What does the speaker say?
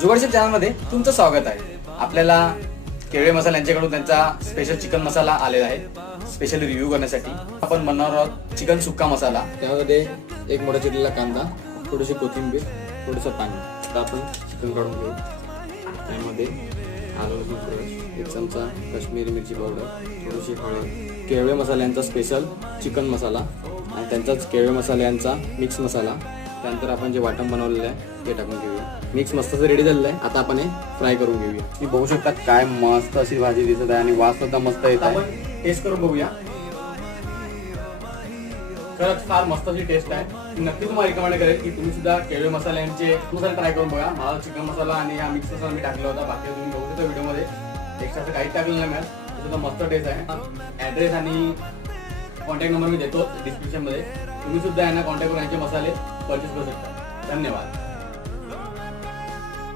जुगाड chef चॅनलमध्ये तुमचं स्वागत आहे। आपल्याला केळवे मसाला यांच्याकडून त्यांचा स्पेशल चिकन मसाला आलेला आहे स्पेशल रिव्ह्यू करण्यासाठी। आपण बनवणार आहोत चिकन सुक्का मसाला। त्यामध्ये एक मोठा चिरलेला कांदा, थोडीशी कोथिंबीर, थोडंसं पाणी। आता आपण चिकन काढून घेऊ। त्यामध्ये आलं लसूण पेस्ट, एक चमचा काश्मीरी मिरची पावडर, थोडीशी हळद, केळवे मसाल्यांचा स्पेशल चिकन मसाला आणि त्यांचाच केळवे मसाल्यांचा मिक्स मसाला। त्यानंतर आपण जे वाटण बनवलेलं आहे ते टाकून घेऊया। मिक्स मस्त रेडी झालेलं आहे। आता आपण हे फ्राय करून घेऊया। तुम्ही बघू शकता काय मस्त अशी भाजी दिसत आहे आणि वास सुद्धा मस्त येत आहे। आपण टेस्ट करून बघूया। खरंच फार मस्त अशी टेस्ट आहे। मी नक्की तुम्हाला रिकमेंड करेल की तुम्ही सुद्धा केळवे मसाल्यांचे मसाले ट्राय करून बघा। मला चिकन मसाला आणि हा मिक्स मसाला मी टाकला होता। बाकी तुम्ही बघू शकता व्हिडिओमध्ये एक्स्ट्रा काही टाकलेलं नाही मिळत। त्याचा मस्त टेस्ट आहे। ॲड्रेस आणि कॉन्टॅक्ट नंबर मी देतो डिस्क्रिप्शनमध्ये। तुम्ही सुद्धा यांना कॉन्टॅक्ट करून यांचे मसाले परचेस करू शकता। धन्यवाद।